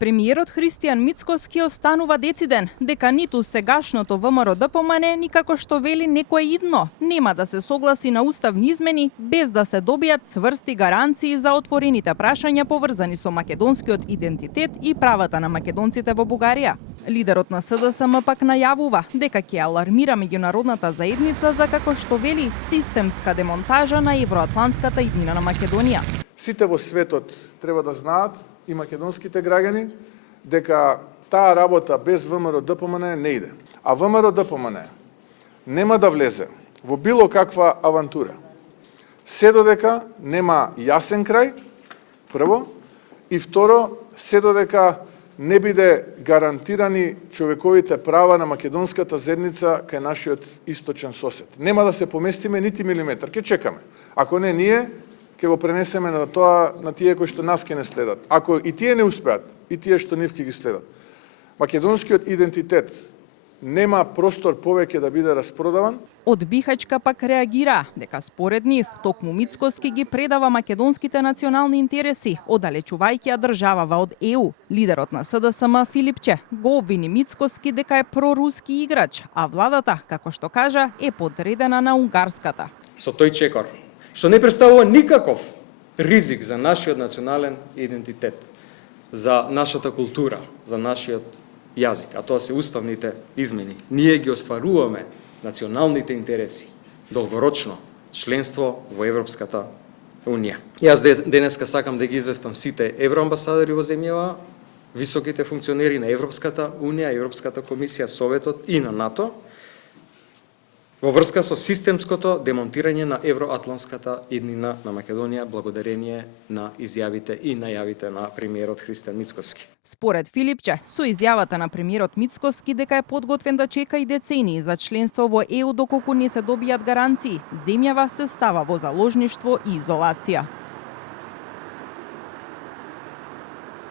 Премиерот Христијан Мицкоски останува дециден дека ниту сегашното ВМРО-ДПМН, никако што вели некое идно, нема да се согласи на уставни измени без да се добијат цврсти гаранции за отворените прашања поврзани со македонскиот идентитет и правата на македонците во Бугарија. Лидерот на СДСМ пак најавува дека ќе алармира меѓународната заедница за, како што вели, системска демонтажа на евроатлантската иднина на Македонија. Сите во светот треба да знаат, и македонските граѓани, дека таа работа без ВМРО-ДПМН не иде. А ВМРО-ДПМН нема да влезе во било каква авантура, се додека нема јасен крај, прво, и второ, се додека не биде гарантирани човековите права на македонската заедница кај нашиот источен сосед. Нема да се поместиме нити милиметар, ќе чекаме. Ако не ние, ќе го пренесеме на тоа на тие кои што нас ќе не следат. Ако и тие не успеат, и тие што нив ќе ги следат. Македонскиот идентитет нема простор повеќе да биде распродаван. Од Бихачка пак реагира дека според нив токму Мицкоски ги предава македонските национални интереси, оддалечувајќи ја државава од ЕУ. Лидерот на СДСМ Филипче го обвини Мицкоски дека е проруски играч, а владата, како што кажа, е подредена на унгарската. Со тој чекор, што не представува никаков ризик за нашиот национален идентитет, за нашата култура, за нашиот јазик, а тоа се уставните измени. Ние ги остваруваме националните интереси долгорочно членство во Европската Унија. Јас денеска сакам да ги известам сите евроамбасадори во земјава, високите функционери на Европската Унија, Европската комисија, Советот и на НАТО, во врска со системското демонтирање на евроатлантската иднина на Македонија благодарение на изјавите и најавите на премиерот Христијан Мицкоски. Според Филипче, со изјавата на премиерот Мицкоски дека е подготвен да чека и децении за членство во ЕУ доколку не се добијат гаранции, земјава се става во заложништво и изолација.